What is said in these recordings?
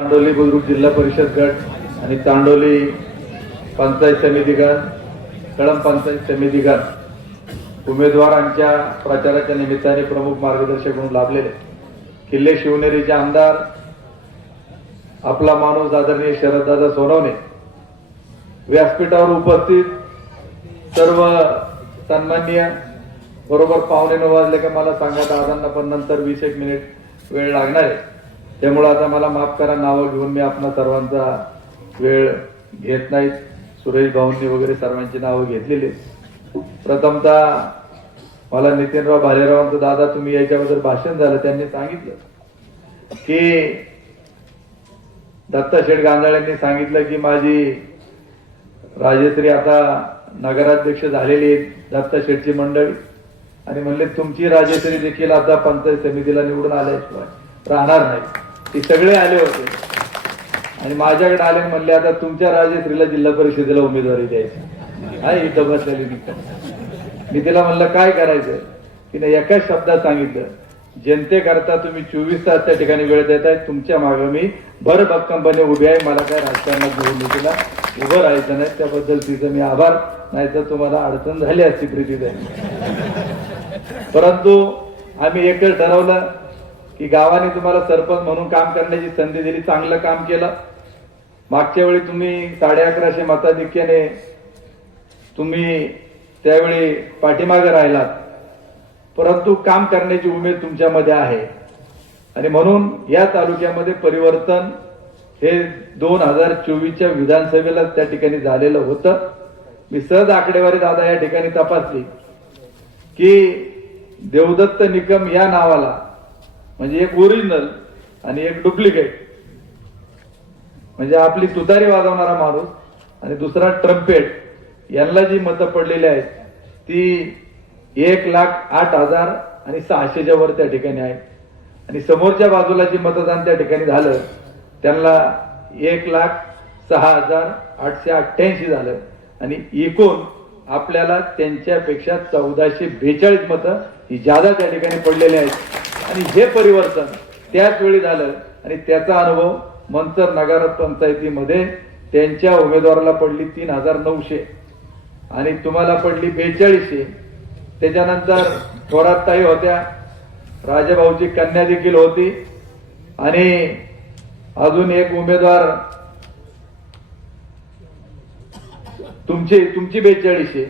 तांडोली बुद्रुक जिल्हा परिषद गट आणि तांडोली पंचायत समिती गट कळंब पंचायत समिती गट उमेदवारांच्या प्रचाराच्या निमित्ताने प्रमुख मार्गदर्शक म्हणून लाभलेले किल्ले शिवनेरीचे आमदार आपला माणूस आदरणीय शरददादा सोनवणे, व्यासपीठावर उपस्थित सर्व सन्माननीय, बरोबर 9:15 वाजले का मला सांगा दादांना पण नंतर 20-1 मिनिट वेळ लागणार आहे, त्यामुळे आता मला माफ करा, नावं घेऊन मी आपणा सर्वांचा वेळ घेत नाही. सुरेश भाऊंनी वगैरे सर्वांची नावं घेतलेली. प्रथमतः मला नितीनराव भालेरावांचं दादा तुम्ही याच्याबद्दल भाषण झालं, त्यांनी सांगितलं की दत्ता शेठ गांजाळ्यांनी सांगितलं की माझी राजश्री आता नगराध्यक्ष झालेली आहे दत्ता शेठची मंडळी, आणि म्हणले तुमची राजश्री देखील आता पंचायत समितीला निवडून आल्याशिवाय राहणार नाही. ते सगळे आले होते आणि माझ्याकडे आले म्हणले आता तुमच्या राजश्रीला जिल्हा परिषदेला उमेदवारी द्यायची आहे. इथं बसलेली मी तिला म्हणलं काय करायचं, तिने एका शब्दात सांगितलं जनतेकरता तुम्ही 24 तास त्या ठिकाणी वेळ देताय, तुमच्या मागे मी भरभक्कमपणे उभे आहे, मला काय राजकारणात निवडणुकीला उभं राहायचं नाही. त्याबद्दल तिचं मी आभार, नाही तर तुम्हाला अडचण झाली असती प्रीतीताई. परंतु आम्ही एकच ठरवलं की गावाने तुम्हाला सरपंच म्हणून काम करण्याची संधी दिली, चांगलं काम केलं. मागच्या वेळी तुम्ही 1150 मताधिक्याने तुम्ही त्यावेळी पाठीमागे राहिलात, परंतु काम करण्याची उमेद तुमच्यामध्ये आहे आणि म्हणून या तालुक्यामध्ये परिवर्तन हे 2024च्या विधानसभेला त्या ठिकाणी झालेलं होतं. मी सहज आकडेवारी दादा या ठिकाणी तपासली की देवदत्त निकम या नावाला म्हणजे एक ओरिजिनल आणि एक डुप्लिकेट, म्हणजे आपली तुतारी वाजवणारा माणूस आणि दुसरा ट्रम्पेट, यांना जी मतं पडलेली आहेत ती 1,08,600च्या वर त्या ठिकाणी आहे आणि समोरच्या बाजूला जी मतदान त्या ठिकाणी झालं त्यांना 1,06,888 झालं आणि एकूण आपल्याला त्यांच्यापेक्षा 1442 मतं ही जादा त्या ठिकाणी पडलेली आहेत. आणि हे परिवर्तन त्याच वेळी झालं आणि त्याचा अनुभव मंचर नगर पंचायतीमध्ये त्यांच्या उमेदवाराला पडली 3,900 आणि तुम्हाला पडली 4200. त्याच्यानंतर थोरात ताई होत्या, राजाभाऊची कन्या देखील होती आणि अजून एक उमेदवार तुमची 4200,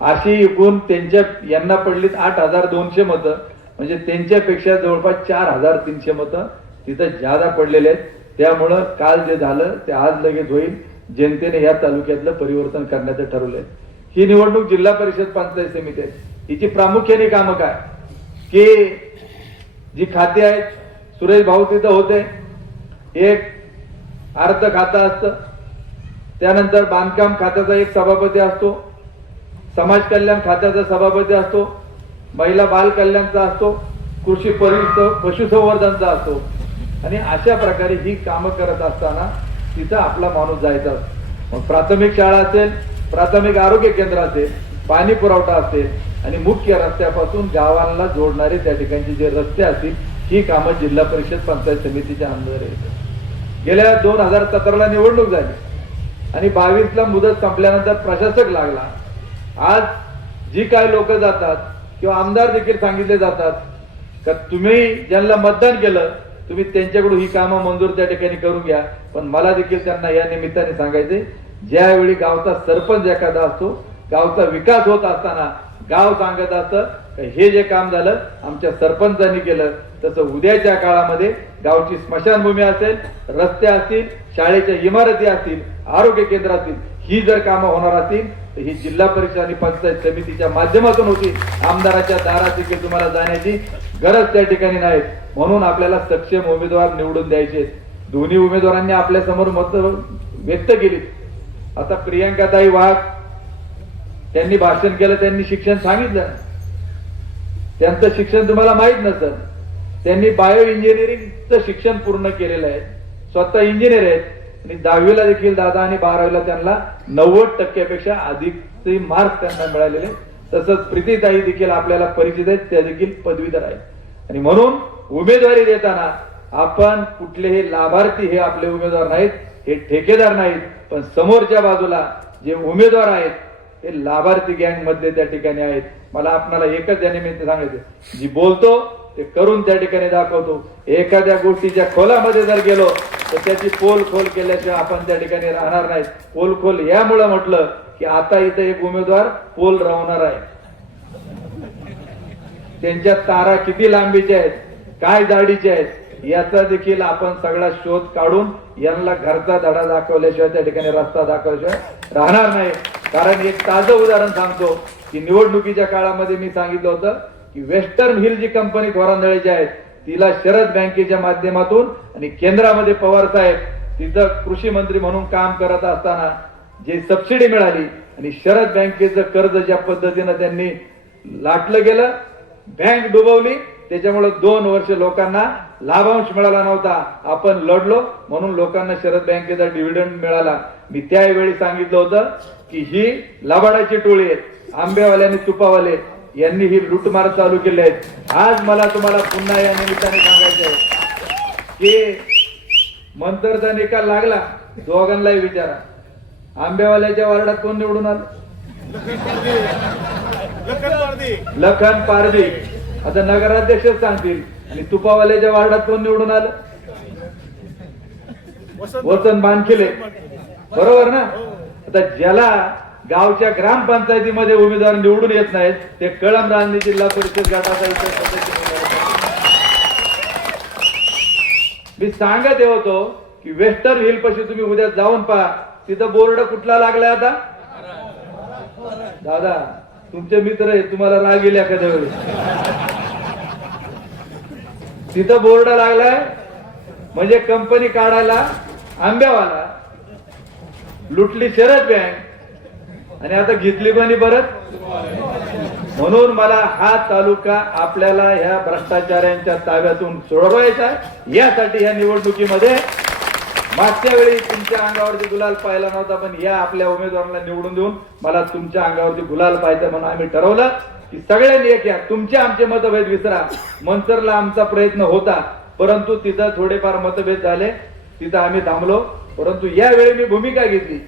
अशी एकूण त्यांच्या यांना पडलीत 8,200 मतं, म्हणजे त्यांच्यापेक्षा जवळपास 4,300 मतं तिथं जादा पडलेले आहेत. त्यामुळं काल जे झालं ते आज लगेच होईल. जनतेने या तालुक्यातलं परिवर्तन करण्याचं ठरवलंय. ही निवडणूक जिल्हा परिषद पंचायत समिती आहे, हिची प्रामुख्याने कामं काय की जी खाती आहेत, सुरेश भाऊ तिथं होते, एक अर्थ खातं असतं, त्यानंतर बांधकाम खात्याचा एक सभापती असतो, समाज कल्याण खात्याचा सभापती असतो, महिला बाल कल्याणचा असतो, कृषी पशुसंवर्धनचा असतो आणि अशा प्रकारे ही कामं करत असताना तिथं आपला माणूस जायचा असतो. मग प्राथमिक शाळा असेल, प्राथमिक आरोग्य केंद्र असेल, पाणी पुरवठा असेल आणि मुख्य रस्त्यापासून गावांना जोडणारे त्या ठिकाणचे जे रस्ते असतील ही कामं जिल्हा परिषद पंचायत समितीच्या अंडर येतात. गेल्या 2017ला निवडणूक झाली आणि 22ला मुदत संपल्यानंतर प्रशासक लागला. आज जी काही लोक जातात किंवा आमदार देखील सांगितले जातात का तुम्ही ज्यांना मतदान केलं तुम्ही त्यांच्याकडून ही कामं मंजूर त्या ठिकाणी करून घ्या. पण मला देखील त्यांना या निमित्ताने सांगायचे, ज्यावेळी गावचा सरपंच एखादा असतो, गावचा विकास होत असताना गाव सांगत असतं हे जे काम झालं आमच्या सरपंचांनी केलं, तसं उद्याच्या काळामध्ये गावची स्मशानभूमी असेल, रस्ते असतील, शाळेच्या इमारती असतील, आरोग्य केंद्र असतील, ही जर कामं होणार असतील तर ही जिल्हा परिषद आणि पंचायत समितीच्या माध्यमातून होती. आमदाराच्या दारात देखील तुम्हाला जाण्याची गरज त्या ठिकाणी नाही. म्हणून आपल्याला सक्षम उमेदवार निवडून द्यायचे. दोन्ही उमेदवारांनी आपल्या समोर मत व्यक्त केली. आता प्रियंकाताई वाघ त्यांनी भाषण केलं, त्यांनी शिक्षण सांगितलं, त्यांचं शिक्षण तुम्हाला माहित नसेल, त्यांनी बायो इंजिनिअरिंगचं शिक्षण पूर्ण केलेलं आहे, स्वतः इंजिनियर आहेत आणि 10वीला देखील दादा आणि 12वीला त्यांना 90% अधिकचे मार्क्स त्यांना मिळालेले. तसंच प्रीतीताई देखील आपल्याला परिचित आहेत, त्या देखील पदवीधर आहेत आणि म्हणून उमेदवारी देताना आपण कुठलेही लाभार्थी हे आपले उमेदवार नाहीत, हे ठेकेदार नाहीत, पण समोरच्या बाजूला जे उमेदवार आहेत हे लाभार्थी गँग मधले त्या ठिकाणी आहेत. मला आपल्याला एकच या निमित्त सांगायचं, जी बोलतो ते करून त्या ठिकाणी दाखवतो. एखाद्या गोष्टीच्या खोलामध्ये जर गेलो तर त्याची पोल खोल केल्याशिवाय आपण त्या ठिकाणी राहणार नाहीत. पोल खोल यामुळे म्हटलं की आता इथं एक उमेदवार पोल राहणार आहे. त्यांच्या तारा किती लांबीच्या आहेत, काय जाडीच्या आहेत याचा देखील आपण सगळा शोध काढून यांना घरचा धडा दाखवल्याशिवाय त्या ठिकाणी रस्ता दाखवल्याशिवाय राहणार नाही. कारण एक ताजं उदाहरण सांगतो की निवडणुकीच्या काळामध्ये मी सांगितलं होतं की वेस्टर्न हिल जी कंपनी थोरांदळेची आहे तिला शरद बँकेच्या माध्यमातून आणि केंद्रामध्ये पवार साहेब तिथं कृषी मंत्री म्हणून काम करत असताना जे सबसिडी मिळाली आणि शरद बँकेचं कर्ज ज्या पद्धतीनं त्यांनी लाटलं गेलं, बँक डुबवली, त्याच्यामुळे 2 वर्ष लोकांना लाभांश मिळाला नव्हता. आपण लढलो म्हणून लोकांना शरद बँकेचा डिव्हिडंड मिळाला. मी त्यावेळी सांगितलं होतं की ही लबाडाची टोळी आहे, आंबेवाले आणि तुपावाले यांनी ही लुटमार चालू केली आहेत. आज मला तुम्हाला पुन्हा या निमित्ताने सांगायचं आहे की मंतरचा निकाल लागला, दोघांनाही विचारा, आंबेवाल्याच्या वार्डात कोण निवडून आलं? लखन पारधी. आता नगराध्यक्ष सांगतील. आणि तुपावाल्याच्या वार्डात कोण निवडून आलं? वसंत बानखिले. बरोबर ना? आता ज्याला गावच्या ग्रामपंचायतीमध्ये उमेदवार निवडून येत नाहीत ते कळंब रांजणी जिल्हा परिषद गटाचा मी सांगत होतो की वेस्टर्न हिल पाशी तुम्ही उद्या जाऊन पहा, तिथं बोर्ड कुठला लागलाय? आता दादा तुमचे मित्र आहे, तुम्हाला राग येईल एखाद्या वेळी. तिथं बोर्ड लागलाय म्हणजे कंपनी काढायला आंब्यावाला, लुटली शरद बँक आणि आता घेतली कोणी परत. म्हणून मला हा तालुका आपल्याला ह्या भ्रष्टाचारांच्या ताब्यातून सोडवायचा आहे. यासाठी ह्या निवडणुकीमध्ये मागच्या वेळी तुमच्या अंगावरती गुलाल पाहिला नव्हता, पण या आपल्या उमेदवाराला निवडून देऊन मला तुमच्या अंगावरती गुलाल पाहायचं म्हणून आम्ही ठरवलं की सगळ्यांनी एक या. तुमचे आमचे मतभेद विसरा. मंचरला आमचा प्रयत्न होता, परंतु तिथं थोडेफार मतभेद झाले, तिथं आम्ही थांबलो. परंतु यावेळी मी भूमिका घेतली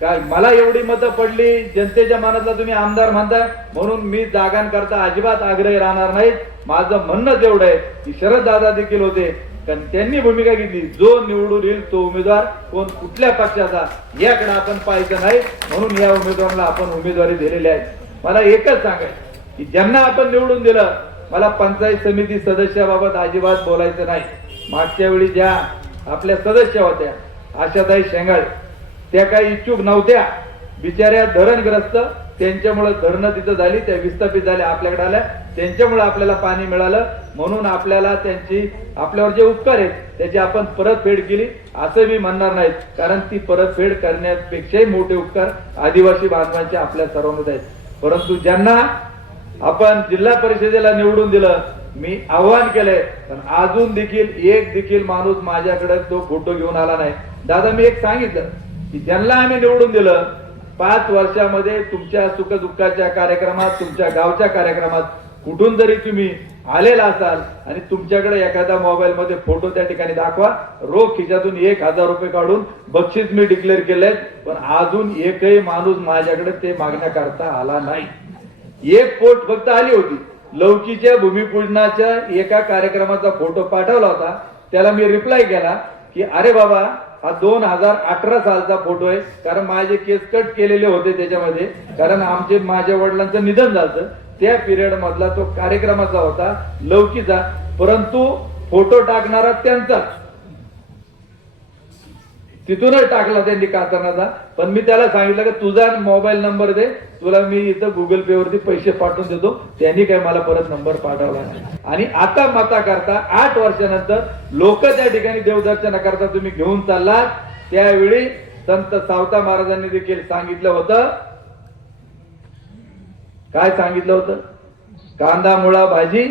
काय मला एवढी मतं पडली, जनतेच्या मनातला तुम्ही आमदार म्हणताय म्हणून मी जागांकरता अजिबात आग्रही राहणार नाहीत. माझं म्हणणंच एवढं आहे की शरद दादा देखील होते, कारण त्यांनी भूमिका घेतली जो निवडून येईल तो उमेदवार कोण कुठल्या पक्षाचा याकडे आपण पाहायचं नाही, म्हणून या उमेदवाराला आपण उमेदवारी दिलेली आहे. मला एकच सांगायचं की ज्यांना आपण निवडून दिलं, मला पंचायत समिती सदस्याबाबत अजिबात बोलायचं नाही. मागच्या वेळी ज्या आपल्या सदस्य होत्या आशाताई शेंगाळ, त्या काही इच्छुक नव्हत्या, बिचाऱ्या धरणग्रस्त, त्यांच्यामुळे धरणं तिथं झाली, त्या विस्थापित झाल्या, आपल्याकडे आल्या, त्यांच्यामुळे आपल्याला पाणी मिळालं. म्हणून आपल्याला त्यांची आपल्यावर जे उपकार आहेत त्याची आपण परतफेड केली असं मी म्हणणार नाहीत, कारण ती परतफेड करण्यापेक्षाही मोठे उपकार आदिवासी बांधवांचे आपल्या सर्वांमध्ये आहेत. परंतु ज्यांना आपण जिल्हा परिषदेला निवडून दिलं, मी आव्हान केलंय, पण अजून देखील एक देखील माणूस माझ्याकडे तो फोटो घेऊन आला नाही. दादा मी एक सांगितलं की ज्यांना आम्ही निवडून दिलं 5 वर्षामध्ये तुमच्या सुखदुःखाच्या कार्यक्रमात, तुमच्या गावच्या कार्यक्रमात कुठून जरी तुम्ही आलेला असाल आणि तुमच्याकडे एखादा मोबाईल मध्ये फोटो त्या ठिकाणी दाखवा, रोख खिशातून 1000 रुपये काढून बक्षीस मी डिक्लेअर केलंय, पण अजून एकही माणूस माझ्याकडे ते मागण्याकरता आला नाही. एक पोट फक्त आली होती, लौकीच्या भूमिपूजनाच्या एका कार्यक्रमाचा फोटो पाठवला होता, त्याला मी रिप्लाय केला की अरे बाबा हा 2018 सालचा फोटो आहे, कारण माझे केस कट केलेले होते त्याच्यामध्ये, कारण माझ्या वडिलांचं निधन झालं त्या पिरियड मधला तो कार्यक्रमाचा होता लौकीचा, परंतु फोटो टाकणारा त्यांचा तिथूनच टाकला त्यांनी कातरणाचा. पण मी त्याला सांगितलं की तुझा मोबाईल नंबर दे, तुला मी इथं गुगल पे वरती पैसे पाठवून देतो. त्यांनी काय मला परत नंबर पाठवला नाही. आणि आता मता करता 8 वर्षानंतर लोक त्या ठिकाणी देवदर्शनाकरता तुम्ही घेऊन चाललात, त्यावेळी संत सावता महाराजांनी देखील सांगितलं होतं, काय सांगितलं होतं? कांदा मुळा भाजी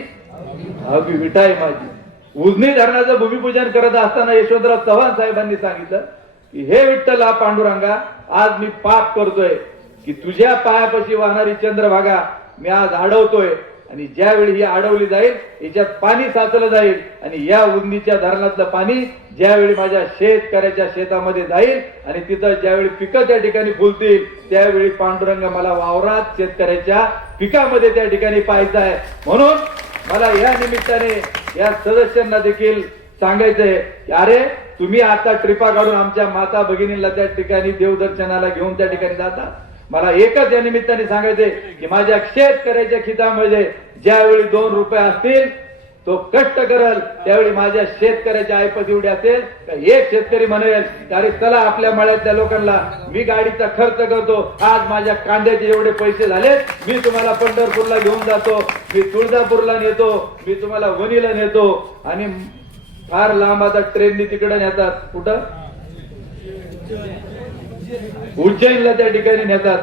हवी विठाई माझी. उजनी धरणाचं भूमिपूजन करत असताना यशवंतराव चव्हाण साहेबांनी सांगितलं की हे विठ्ठला पांडुरंगा, आज मी पाप करतोय की तुझ्या पायापाशी वाहणारी चंद्रभागा मी आज अडवतोय, आणि ज्यावेळी ही अडवली जाईल याच्यात पाणी साचलं जाईल आणि या उंदीच्या धरणातलं पाणी ज्यावेळी माझ्या शेतकऱ्याच्या शेतामध्ये जाईल आणि तिथं ज्यावेळी पिकं त्या ठिकाणी फुलतील त्यावेळी पांडुरंग मला वावरात शेतकऱ्याच्या पिकामध्ये त्या ठिकाणी पाहायचं आहे. म्हणून मला या निमित्ताने या सदस्यांना देखील सांगायचंय की अरे तुम्ही आता ट्रिपा काढून आमच्या माता भगिनीला त्या ठिकाणी देवदर्शनाला घेऊन त्या ठिकाणी जाता. मला एकच या निमित्ताने सांगायचंय की माझ्या शेतकऱ्याच्या खितामध्ये ज्यावेळी 2 रुपये असतील तो कष्ट करल त्यावेळी माझ्या शेतकऱ्याच्या ऐपत एवढी असेल एक शेतकरी म्हणेल अरे चला आपल्या मळ्यातल्या लोकांना मी गाडीचा खर्च करतो, आज माझ्या कांद्याचे एवढे पैसे झाले, मी तुम्हाला पंढरपूरला घेऊन जातो, मी तुळजापूरला नेतो, मी तुम्हाला वणीला नेतो आणि फार लांब आता ट्रेननी तिकडे नेतात. कुठं? उज्जैनला त्या ठिकाणी नेतात.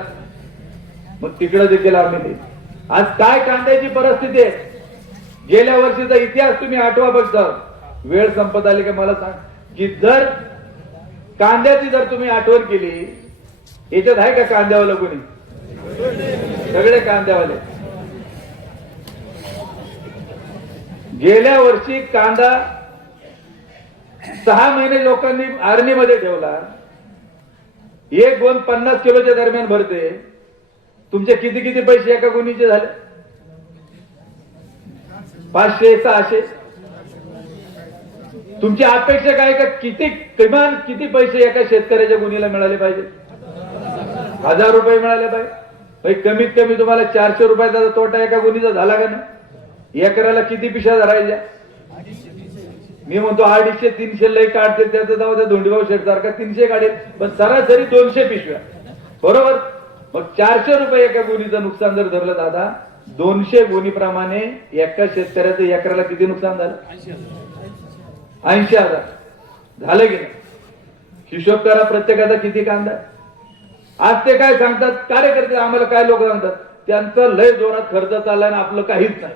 मग तिकडे देखील आम्ही नाही. आज काय कांद्याची परिस्थिती आहे गेल्या वर्षीचा इतिहास तुम्ही आठवा. फक्त वेळ संपत आली का मला सांग की जर कांद्याची जर तुम्ही आठवण केली याच्यात आहे का कांद्यावाला कोणी? सगळे कांद्यावाले. गेल्या वर्षी कांदा 6 महिने लोकांनी आर्नीमध्ये ठेवला. एक गोण 50 किलोच्या दरम्यान भरते. तुमचे किती किती पैसे एका गुणीचे झाले? 500 600. तुमची अपेक्षा काय का किती किमान किती पैसे एका शेतकऱ्याच्या गुणीला मिळाले पाहिजे? 1000 रुपये मिळाले पाहिजे. कमीत कमी तुम्हाला 400 रुपयाचा तोटा एका गुणीचा झाला का नाही? एकराला किती पिशा धरायच्या? मी म्हणतो 250 300 लय काढते त्याचं जाऊ त्या धोंडीभाऊ शेठ सारखा 300 काढेल पण सरासरी 200 पिशव्या. बरोबर. मग 400 रुपये एका गुणीचं नुकसान जर धरलं दादा 200 गुणीप्रमाणे एका शेतकऱ्याचं एकराला किती नुकसान झालं? 80,000 झालं की नाही? हिशोब करा प्रत्येकाचा किती कांदा. आज ते काय सांगतात कार्यकर्ते आम्हाला काय लोक सांगतात त्यांचं लय जोरात खर्च चाललाय ना आपलं काहीच नाही.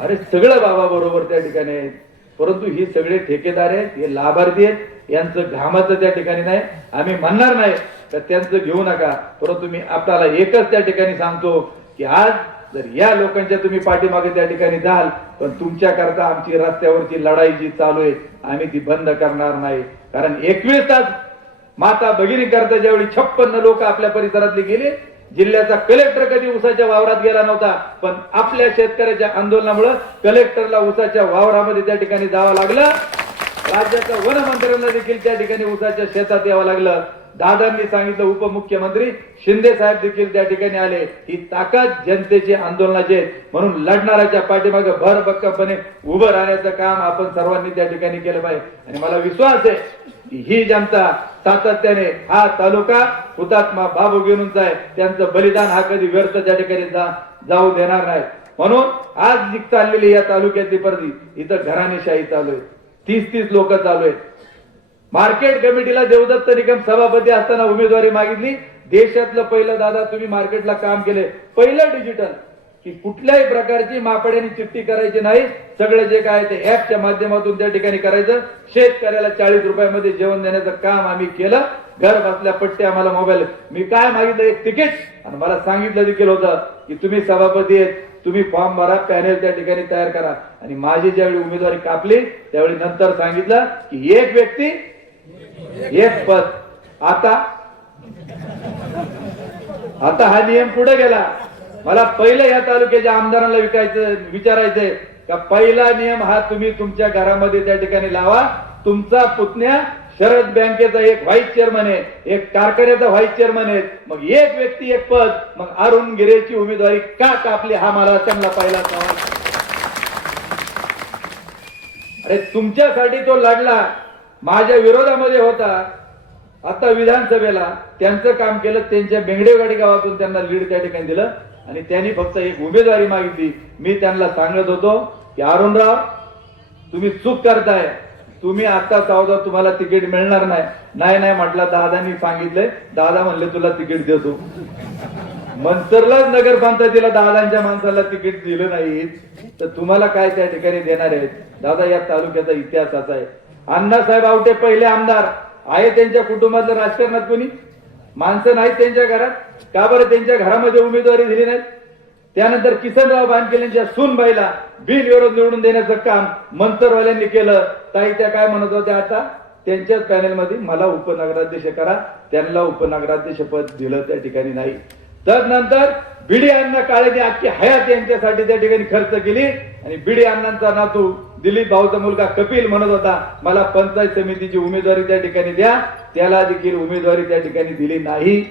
अरे सगळं बाबा बरोबर त्या ठिकाणी आहेत परंतु ही सगळे ठेकेदार आहेत हे लाभार्थी आहेत यांचं घामाचं त्या ठिकाणी नाही. आम्ही म्हणणार नाही तर त्यांचं घेऊ नका परंतु मी आपल्याला एकच त्या ठिकाणी सांगतो की आज जर या लोकांच्या तुम्ही पाठीमागे त्या ठिकाणी जाल पण तुमच्या करता आमची रस्त्यावरची लढाई जी चालू आहे आम्ही ती बंद करणार नाही. कारण 21 तास माता भगिनी करता ज्यावेळी 56 लोक आपल्या परिसरातले गेले. जिल्ह्याचा कलेक्टर कधी उसाच्या वावरात गेला नव्हता पण आपल्या शेतकऱ्याच्या आंदोलनामुळे कलेक्टरला उसाच्या वावरामध्ये त्या ठिकाणी जावं लागलं. राज्याच्या वनमंत्र्यांना देखील त्या ठिकाणी उसाच्या शेतात यावं लागलं. दादांनी सांगितलं उपमुख्यमंत्री शिंदे साहेब देखील त्या ठिकाणी आले. ही ताकद जनतेची आंदोलनाचे म्हणून लढणाऱ्याच्या पाठीमागे भरभक्कमपणे उभं राहण्याचं काम आपण सर्वांनी त्या ठिकाणी केलं पाहिजे. आणि मला विश्वास आहे की ही जनता सातत्याने हा तालुका हुतात्मा बाबू गेनूंचा आहे त्यांचं बलिदान हा कधी व्यर्थ त्या ठिकाणी जाऊ देणार नाही. म्हणून आज जी चाललेली या तालुक्यातली परिस्थिती इथं घराणेशाही चालू आहे. 30-30 लोक चालू आहेत. मार्केट कमिटीला देवदत्त निकम सभापती असताना उमेदवारी मागितली. देशातलं पहिलं दादा तुम्ही मार्केटला काम केले पहिलं डिजिटल की कुठल्याही प्रकारची मापड्याने चिठ्ठी करायची नाही. सगळं जे काय ते ऍपच्या माध्यमातून त्या ठिकाणी करायचं. शेतकऱ्याला 40 रुपयामध्ये जेवण देण्याचं काम आम्ही केलं. घर बसल्या पट्टे आम्हाला मोबाईल. मी काय मागितलं एक तिकीट आणि मला सांगितलं देखील होतं की तुम्ही सभापती आहेत तुम्ही फॉर्म भरा पॅनेल त्या ठिकाणी तयार करा. आणि माझी ज्यावेळी उमेदवारी कापली त्यावेळी नंतर सांगितलं की एक व्यक्ती एक पद. आता हा नियम पुढे गेला. मला पहिलं या तालुक्याच्या आमदारांना विचारायचंय का पहिला नियम हा तुम्ही तुमच्या घरामध्ये त्या ठिकाणी लावा. तुमचा पुतण्या शरद बँकेचा एक व्हाईस चेअरमन आहे एक कारखान्याचा व्हाईस चेअरमन आहे मग एक व्यक्ती एक पद. मग अरुण गिरेची उमेदवारी का कापली हा मला त्यांना पहिला सवाल. अरे तुमच्यासाठी तो लढला माझ्या विरोधामध्ये होता. आता विधानसभेला त्यांचं काम केलं. त्यांच्या बेंगडेवाडी गावातून त्यांना लीड त्या ठिकाणी दिलं आणि त्यांनी फक्त एक उमेदवारी मागितली. मी त्यांना सांगत होतो की अरुणराव तुम्ही चूक करताय. तुम्ही आता 14 तुम्हाला तिकीट मिळणार नाही. नाही म्हटलं. दादांनी सांगितलंय. दादा म्हणले तुला तिकीट देतो. मंचरलाच नगरपंचायतीला दादांच्या माणसाला तिकीट दिलं नाही तर तुम्हाला काय त्या ठिकाणी देणार आहेत? दादा या तालुक्याचा इतिहास असा आहे. अण्णासाहेब आवटे पहिले आमदार आहे त्यांच्या कुटुंबातलं राजकारणात कोणी माणसं नाहीत त्यांच्या घरात. का बरं त्यांच्या घरामध्ये उमेदवारी दिली नाही? त्यानंतर किसनराव बानकेल यांच्या सूनबाईला बिनविरोध निवडून देण्याचं काम मंतरवाल्यांनी केलं. ताई त्या काय म्हणत होत्या, आता त्यांच्याच पॅनेलमध्ये मला उपनगराध्यक्ष करा, त्यांना उपनगराध्यक्ष पद दिलं त्या ठिकाणी नाही. तदनंतर बिडी अण्णा काळेने अख्खी हयात यांच्यासाठी त्या ठिकाणी खर्च केली आणि बिडी अण्णांचा नातू दिलीप भाऊचा मुलगा कपिल म्हणत होता मला पंचायत समितीची उमेदवारी त्या ठिकाणी द्या, त्याला देखील उमेदवारी त्या ठिकाणी दिली नाही.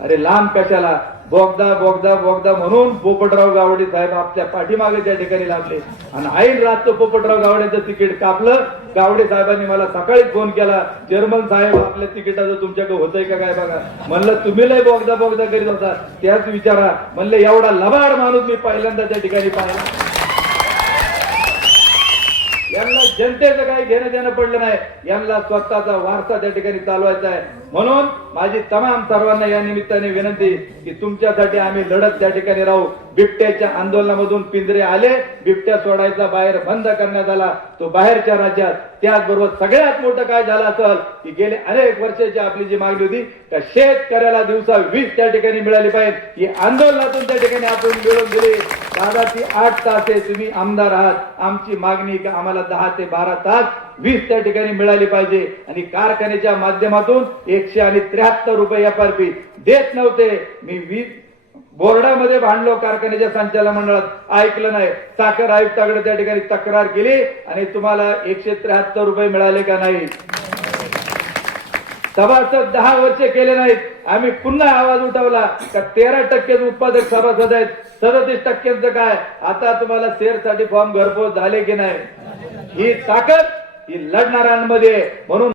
अरे लांब कशाला, बोगदा बोगदा बोगदा म्हणून पोपटराव गावडे साहेब आपल्या पाठीमागे त्या ठिकाणी लागले आणि ऐन रातचं पोपटराव गावडेचं तिकीट कापलं. गावडे साहेबांनी मला सकाळीच फोन केला, चेअरमन साहेब आपल्या तिकिटाचं तुमच्याकडे होतंय का काय बघा. म्हणलं तुम्ही लय बोगदा बोगदा करीत होता त्याच विचारा. म्हणले एवढा लबाड माणूस मी पहिल्यांदा त्या ठिकाणी पाहिला. यांना जनतेचं काही घेणं देणं पडलं नाही, यांना स्वतःचा वारसा त्या ठिकाणी चालवायचा आहे. म्हणून माझी तमाम सर्वांना या निमित्ताने विनंती की तुमच्यासाठी आम्ही लढत त्या ठिकाणी राहू. बिबट्याच्या आंदोलनामधून पिंजरे आले, बिबट्या सोडायचा बाहेर बंद करण्यात आला, तो बाहेरच्या राज्यात. त्याचबरोबर सगळ्यात मोठं काय झालं असेल की गेले अनेक वर्षाची आपली जी मागणी होती त्या शेतकऱ्याला दिवसा 20 त्या ठिकाणी मिळाली पाहिजे, ही आंदोलनातून त्या ठिकाणी आपण मिळवून दिली. दादा ती 8 तास आहे, तुम्ही आमदार आहात, आमची मागणी की आम्हाला 10 ते 12 तास 20 त्या ठिकाणी मिळाली पाहिजे. आणि कारखान्याच्या माध्यमातून 173 रुपये FRP देत नव्हते. मी बोर्डामध्ये भांडलो, कारखान्याच्या संचालक मंडळात ऐकलं नाही. साखर आयुक्ताकडे त्या ठिकाणी तक्रार केली आणि तुम्हाला 173 रुपये मिळाले का नाही. सभासद 10 वर्षे केले नाहीत. आम्ही पुन्हा आवाज उठवला का 13% उत्पादक सभासद आहेत, 37% काय. आता तुम्हाला शेअरसाठी फॉर्म घरपोच झाले की नाही. ही ताकद ही लढणाऱ्यांमध्ये. म्हणून